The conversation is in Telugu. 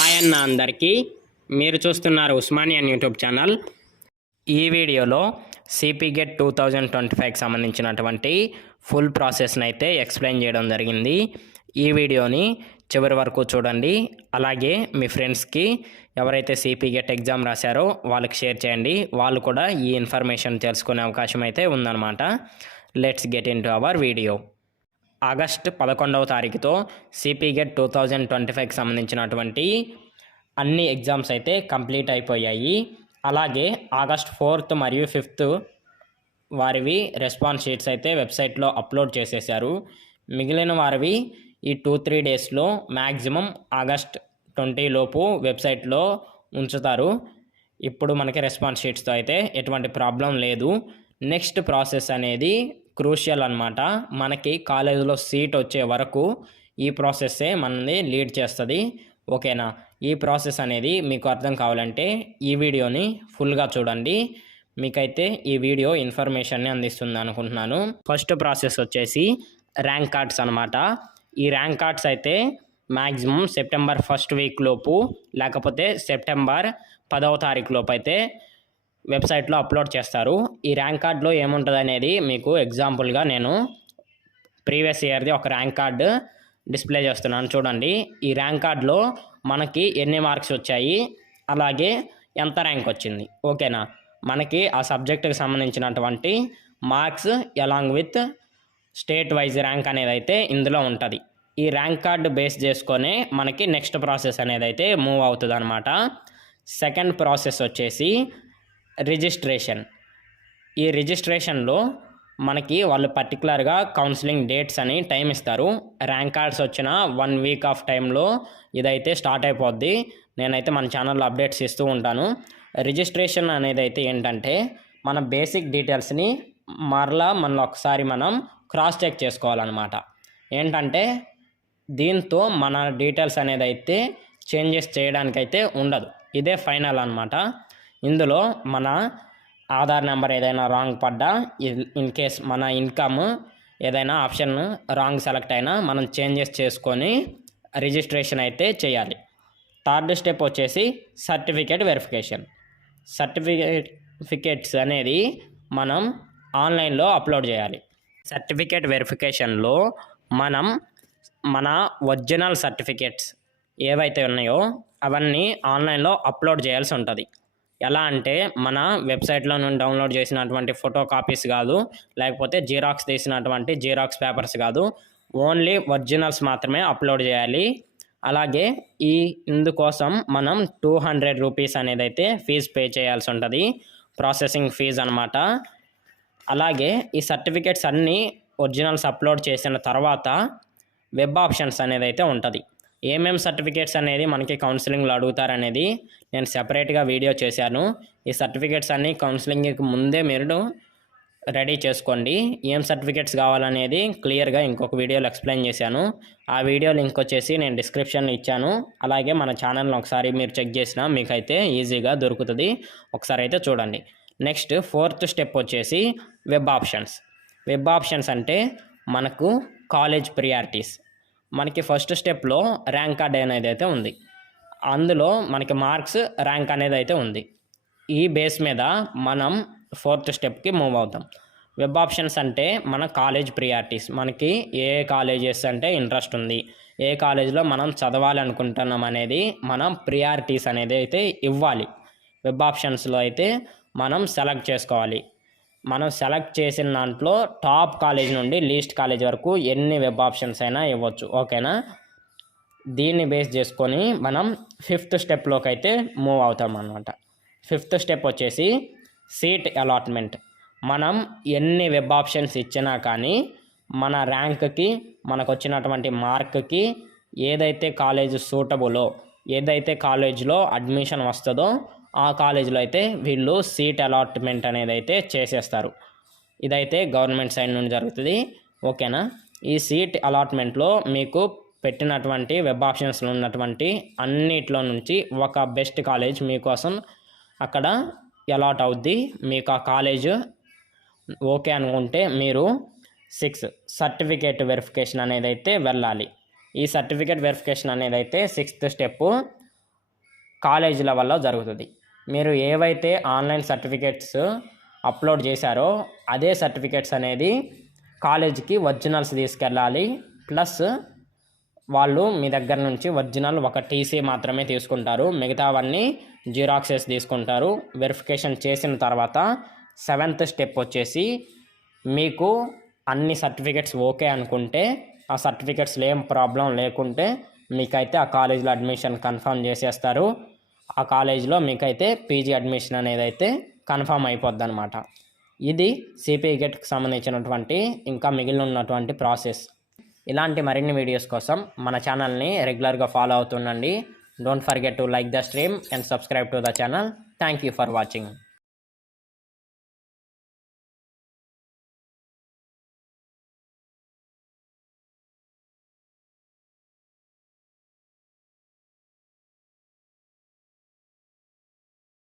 హాయ్ అన్న అందరికీ. మీరు చూస్తున్నారు ఉస్మానియన్ యూట్యూబ్ ఛానల్. ఈ వీడియోలో సిపి గెట్ 2025కి సంబంధించినటువంటి ఫుల్ ప్రాసెస్ని అయితే ఎక్స్ప్లెయిన్ చేయడం జరిగింది. ఈ వీడియోని చివరి వరకు చూడండి. అలాగే మీ ఫ్రెండ్స్కి ఎవరైతే సిపి గెట్ ఎగ్జామ్ రాశారో వాళ్ళకి షేర్ చేయండి. వాళ్ళు కూడా ఈ ఇన్ఫర్మేషన్ తెలుసుకునే అవకాశం అయితే ఉందన్నమాట. Let's get into our video. August 11వ తారీఖుతో సిపి గెట్ 2025కి సంబంధించినటువంటి అన్ని ఎగ్జామ్స్ అయితే కంప్లీట్ అయిపోయాయి. అలాగే ఆగస్ట్ 4th మరియు 5th వారివి రెస్పాన్స్ షీట్స్ అయితే వెబ్సైట్లో అప్లోడ్ చేసేసారు. మిగిలిన వారివి ఈ 2-3 డేస్లో మ్యాక్సిమం ఆగస్ట్ 20 లోపు వెబ్సైట్లో ఉంచుతారు. ఇప్పుడు మనకి రెస్పాన్స్ షీట్స్తో అయితే ఎటువంటి ప్రాబ్లం లేదు. నెక్స్ట్ ప్రాసెస్ అనేది క్రూషియల్ అన్నమాట. మనకి కాలేజీలో సీట్ వచ్చే వరకు ఈ ప్రాసెస్సే మనల్ని లీడ్ చేస్తుంది. ఓకేనా? ఈ ప్రాసెస్ అనేది మీకు అర్థం కావాలంటే ఈ వీడియోని ఫుల్గా చూడండి. మీకైతే ఈ వీడియో ఇన్ఫర్మేషన్ని అందిస్తుంది అనుకుంటున్నాను. ఫస్ట్ ప్రాసెస్ వచ్చేసి ర్యాంక్ కార్డ్స్ అనమాట. ఈ ర్యాంక్ కార్డ్స్ అయితే మ్యాక్సిమం సెప్టెంబర్ 1st వీక్ లోపు లేకపోతే సెప్టెంబర్ 10వ తారీఖు లోపు అయితే వెబ్సైట్లో అప్లోడ్ చేస్తారు. ఈ ర్యాంక్ కార్డులో ఏముంటుంది అనేది మీకు ఎగ్జాంపుల్గా నేను ప్రీవియస్ ఇయర్ది ఒక ర్యాంక్ కార్డు డిస్ప్లే చేస్తున్నాను చూడండి. ఈ ర్యాంక్ కార్డులో మనకి ఎన్ని మార్క్స్ వచ్చాయి, అలాగే ఎంత ర్యాంక్ వచ్చింది. ఓకేనా? మనకి ఆ సబ్జెక్టుకి సంబంధించినటువంటి marks along with state wise rank అనేది అయితే ఇందులో ఉంటుంది. ఈ ర్యాంక్ కార్డు బేస్ చేసుకొని మనకి నెక్స్ట్ ప్రాసెస్ అనేది అయితే మూవ్ అవుతుంది అనమాట. సెకండ్ ప్రాసెస్ వచ్చేసి రిజిస్ట్రేషన్. ఈ రిజిస్ట్రేషన్లో మనకి వాళ్ళు పర్టికులర్గా కౌన్సిలింగ్ డేట్స్ అని టైం ఇస్తారు. ర్యాంక్ కార్డ్స్ వచ్చిన 1 వీక్ ఆఫ్ టైంలో ఇదైతే స్టార్ట్ అయిపోద్ది. నేనైతే మన ఛానల్లో అప్డేట్స్ ఇస్తూ ఉంటాను. రిజిస్ట్రేషన్ అనేది అయితే ఏంటంటే మన బేసిక్ డీటెయిల్స్ని మళ్ళీ ఒకసారి మనం క్రాస్ చెక్ చేసుకోవాలన్నమాట. ఏంటంటే దీంతో మన డీటెయిల్స్ అనేది అయితే చేంజెస్ చేయడానికైతే ఉండదు. ఇదే ఫైనల్ అన్నమాట. ఇందులో మన ఆధార్ నెంబర్ ఏదైనా రాంగ్ పడ్డా, ఇన్ కేస్ మన ఇన్కమ్ ఏదైనా ఆప్షన్ రాంగ్ సెలెక్ట్ అయినా మనం చేంజెస్ చేసుకొని రిజిస్ట్రేషన్ అయితే చేయాలి. థర్డ్ స్టెప్ వచ్చేసి సర్టిఫికేట్ వెరిఫికేషన్. సర్టిఫికేట్స్ అనేది మనం ఆన్లైన్లో అప్లోడ్ చేయాలి. సర్టిఫికేట్ వెరిఫికేషన్లో మనం మన ఒరిజినల్ సర్టిఫికేట్స్ ఏవైతే ఉన్నాయో అవన్నీ ఆన్లైన్లో అప్లోడ్ చేయాల్సి ఉంటుంది. ఎలా అంటే మన వెబ్సైట్లో నుండి డౌన్లోడ్ చేసినటువంటి ఫోటో కాపీస్ కాదు, లేకపోతే జిరాక్స్ తీసినటువంటి జిరాక్స్ పేపర్స్ కాదు, ఓన్లీ ఒరిజినల్స్ మాత్రమే అప్లోడ్ చేయాలి. అలాగే ఇందుకోసం మనం 200 రూపీస్ అనేది అయితే ఫీజు పే చేయాల్సి ఉంటుంది, ప్రాసెసింగ్ ఫీజు అనమాట. అలాగే ఈ సర్టిఫికేట్స్ అన్నీ ఒరిజినల్స్ అప్లోడ్ చేసిన తర్వాత వెబ్ ఆప్షన్స్ అనేది అయితే ఉంటుంది. ఏమేం సర్టిఫికేట్స్ అనేది మనకి కౌన్సిలింగ్లో అడుగుతారనేది నేను సెపరేట్గా వీడియో చేశాను. ఈ సర్టిఫికేట్స్ అన్నీ కౌన్సిలింగ్కి ముందే మీరు రెడీ చేసుకోండి. ఏం సర్టిఫికేట్స్ కావాలనేది క్లియర్గా ఇంకొక వీడియోలో ఎక్స్ప్లెయిన్ చేశాను. ఆ వీడియో లింక్ వచ్చేసి నేను డిస్క్రిప్షన్లో ఇచ్చాను. అలాగే మన ఛానల్ని ఒకసారి మీరు చెక్ చేసినా మీకైతే ఈజీగా దొరుకుతుంది. ఒకసారి అయితే చూడండి. నెక్స్ట్ 4th స్టెప్ వచ్చేసి వెబ్ ఆప్షన్స్. వెబ్ ఆప్షన్స్ అంటే మనకు కాలేజ్ ప్రియారిటీస్. మనకి ఫస్ట్ స్టెప్లో ర్యాంక్ కార్డ్ అనేది అయితే ఉంది. అందులో మనకి మార్క్స్ ర్యాంక్ అనేది అయితే ఉంది. ఈ బేస్ మీద మనం 4th స్టెప్కి మూవ్ అవుతాం. వెబ్ ఆప్షన్స్ అంటే మన కాలేజ్ ప్రియారిటీస్. మనకి ఏ కాలేజెస్ అంటే ఇంట్రెస్ట్ ఉంది, ఏ కాలేజ్లో మనం చదవాలి అనుకుంటున్నాం అనేది మనం ప్రియారిటీస్ అనేది అయితే ఇవ్వాలి. వెబ్ ఆప్షన్స్లో అయితే మనం సెలెక్ట్ చేసుకోవాలి. మనం సెలెక్ట్ చేసిన దాంట్లో టాప్ కాలేజ్ నుండి లీస్ట్ కాలేజ్ వరకు ఎన్ని వెబ్ ఆప్షన్స్ అయినా ఇవ్వచ్చు. ఓకేనా? దీన్ని బేస్ చేసుకొని మనం 5th స్టెప్లోకి అయితే మూవ్ అవుతాం అన్నమాట. 5th స్టెప్ వచ్చేసి సీట్ అలాట్మెంట్. మనం ఎన్ని వెబ్ ఆప్షన్స్ ఇచ్చినా కానీ మన ర్యాంక్కి, మనకు వచ్చినటువంటి మార్క్కి ఏదైతే కాలేజ్ సూటబులో, ఏదైతే కాలేజ్లో అడ్మిషన్ వస్తుందో ఆ కాలేజీలో అయితే వీళ్ళు సీట్ అలాట్మెంట్ అనేది అయితే చేసేస్తారు. ఇదైతే గవర్నమెంట్ సైడ్ నుండి జరుగుతుంది. ఓకేనా? ఈ సీట్ అలాట్మెంట్లో మీకు పెట్టినటువంటి వెబ్ ఆప్షన్స్లో ఉన్నటువంటి అన్నిట్లో నుంచి ఒక బెస్ట్ కాలేజ్ మీకోసం అక్కడ అలాట్ అవుద్ది. మీకు ఆ కాలేజ్ ఓకే అనుకుంటే మీరు 6 సర్టిఫికేట్ వెరిఫికేషన్ అనేది అయితే వెళ్ళాలి. ఈ సర్టిఫికేట్ వెరిఫికేషన్ అనేది అయితే 6th స్టెప్. కాలేజ్ లెవెల్లో జరుగుతుంది. మీరు ఏవైతే ఆన్లైన్ సర్టిఫికేట్స్ అప్లోడ్ చేశారో అదే సర్టిఫికేట్స్ అనేది కాలేజీకి ఒరిజినల్స్ తీసుకెళ్ళాలి. ప్లస్ వాళ్ళు మీ దగ్గర నుంచి ఒరిజినల్ ఒక టీసీ మాత్రమే తీసుకుంటారు, మిగతావన్నీ జిరాక్సెస్ తీసుకుంటారు. వెరిఫికేషన్ చేసిన తర్వాత 7th స్టెప్ వచ్చేసి మీకు అన్ని సర్టిఫికేట్స్ ఓకే అనుకుంటే, ఆ సర్టిఫికేట్స్లో ఏం ప్రాబ్లం లేకుంటే మీకైతే ఆ కాలేజీలో అడ్మిషన్ కన్ఫర్మ్ చేసేస్తారు. ఆ కాలేజీలో మీకైతే పీజీ అడ్మిషన్ అనేది అయితే కన్ఫర్మ్ అయిపోద్ది అనమాట. ఇది సిపి గెట్కి సంబంధించినటువంటి ఇంకా మిగిలిన ఉన్నటువంటి ప్రాసెస్. ఇలాంటి మరిన్ని వీడియోస్ కోసం మన ఛానల్ని రెగ్యులర్గా ఫాలో అవుతుండండి. Don't forget to like the stream and subscribe to the channel. Thank you for watching.